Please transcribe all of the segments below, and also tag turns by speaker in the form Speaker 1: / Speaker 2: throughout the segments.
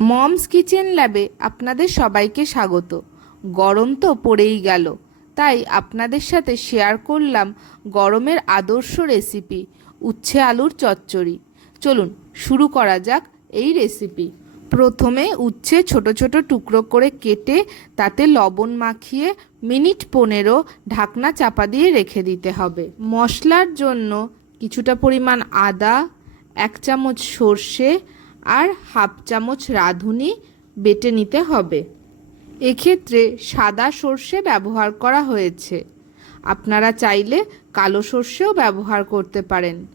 Speaker 1: Moms kitchen ল্যাবে আপনাদের সবাইকে স্বাগত। গরম তো পড়েই গেল। তাই আপনাদের সাথে শেয়ার করলাম গরমের আদর্শ রেসিপি, উচ্ছে আলুর চচ্চড়ি। চলুন, শুরু করা যাক এই রেসিপি। প্রথমে উচ্ছে ছোট ছোট টুকরো করে কেটে তাতে লবণ মাখিয়ে মিনিট পনেরো ঢাকনা চাপা দিয়ে রেখে দিতে হবে। মশলার জন্য কিছুটা পরিমাণ আদা, এক চামচ সর্ষে আর হাফ চামচ রাঁধুনি বেটে নিতে হবে। এক্ষেত্রে সাদা সর্ষে ব্যবহার করা হয়েছে। আপনারা চাইলে কালো সর্ষেও ব্যবহার করতে পারেন।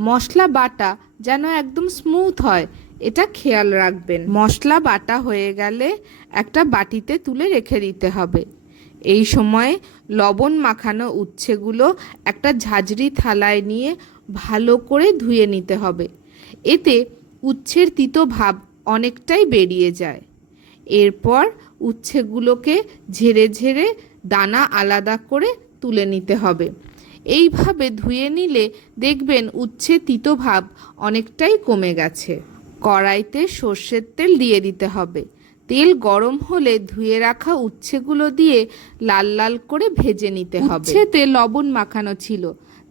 Speaker 1: মশলা বাটা যেন একদম স্মুথ হয়, এটা খেয়াল রাখবেন। মশলা বাটা হয়ে গেলে একটা বাটিতে তুলে রেখে দিতে হবে। এই সময়ে লবণ মাখানো উচ্ছেগুলো একটা ঝাঁঝরি থালায় নিয়ে ভালো করে ধুয়ে নিতে হবে। এতে উচ্ছের তিতো ভাব অনেকটাই বেরিয়ে যায়। এরপর উচ্ছেগুলোকে ঝেড়ে ঝেড়ে দানা আলাদা করে তুলে নিতে হবে। এইভাবে ধুয়ে নিলে দেখবেন উচ্ছে তিতো ভাব অনেকটাই কমে গেছে। কড়াইতে সর্ষের তেল দিয়ে দিতে হবে। তেল গরম হলে ধুয়ে রাখা উচ্ছেগুলো দিয়ে লাল লাল করে ভেজে নিতে হবে। উচ্ছেতে লবণ মাখানো ছিল,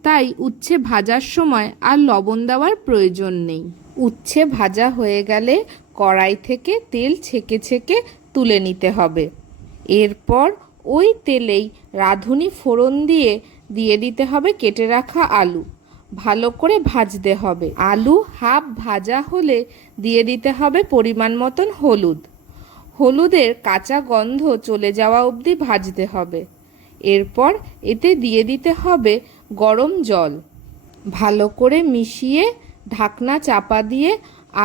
Speaker 1: তাই উচ্ছে ভাজার সময় আর লবণ দেওয়ার প্রয়োজন নেই। উচ্ছে ভাজা হয়ে গেলে কড়াই থেকে তেল ছেঁকে ছেঁকে তুলে নিতে হবে। এরপর ওই তেলেই রাঁধুনি ফোড়ন দিয়ে দিয়ে দিতে হবে কেটে রাখা আলু। ভালো করে ভাজতে হবে। আলু হাফ ভাজা হলে দিয়ে দিতে হবে পরিমাণ মতন হলুদ। হলুদের কাঁচা গন্ধ চলে যাওয়া অবধি ভাজতে হবে। এরপর এতে দিয়ে দিতে হবে গরম জল। ভালো করে মিশিয়ে ঢাকনা চাপা দিয়ে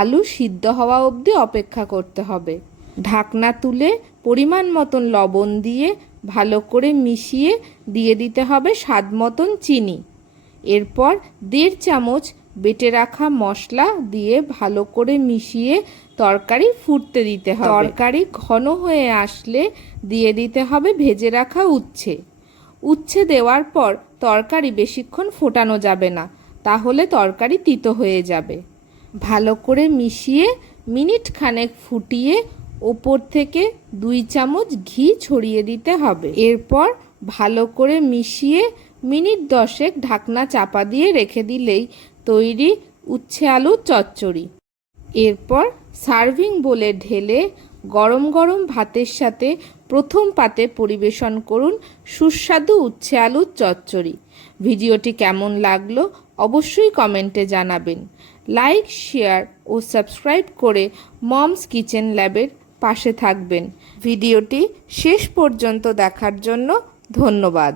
Speaker 1: আলু সিদ্ধ হওয়া অবধি অপেক্ষা করতে হবে। ঢাকনা তুলে পরিমাণ মতন লবণ দিয়ে ভালো করে মিশিয়ে দিয়ে দিতে হবে স্বাদ মতন চিনি। এরপর দেড় চামচ বেটে রাখা মশলা দিয়ে ভালো করে মিশিয়ে তরকারি ফুটতে দিতে হবে। তরকারি ঘন হয়ে আসলে দিয়ে দিতে হবে ভেজে রাখা উচ্ছে। উচ্ছে দেওয়ার পর তরকারি বেশিক্ষণ ফোটানো যাবে না। তাহলে তরকারি তিতো হয়ে যাবে। ভালো করে মিশিয়ে মিনিট খানেক ফুটিয়ে ওপর থেকে দুই চামচ ঘি ছড়িয়ে দিতে হবে। এরপর ভালো করে মিশিয়ে মিনিট দশেক ঢাকনা চাপা দিয়ে রেখে দিলেই তৈরি উচ্ছে আলুর চচ্চড়ি। এরপর সার্ভিং বলে ঢেলে গরম গরম ভাতের সাথে প্রথম পাতে পরিবেশন করুন সুস্বাদু উচ্ছে আলুর চচ্চড়ি। ভিডিওটি কেমন লাগল অবশ্যই কমেন্টে জানাবেন। লাইক, শেয়ার ও সাবস্ক্রাইব করে মমস কিচেন ল্যাবের পাশে থাকবেন। ভিডিওটি শেষ পর্যন্ত দেখার জন্য ধন্যবাদ।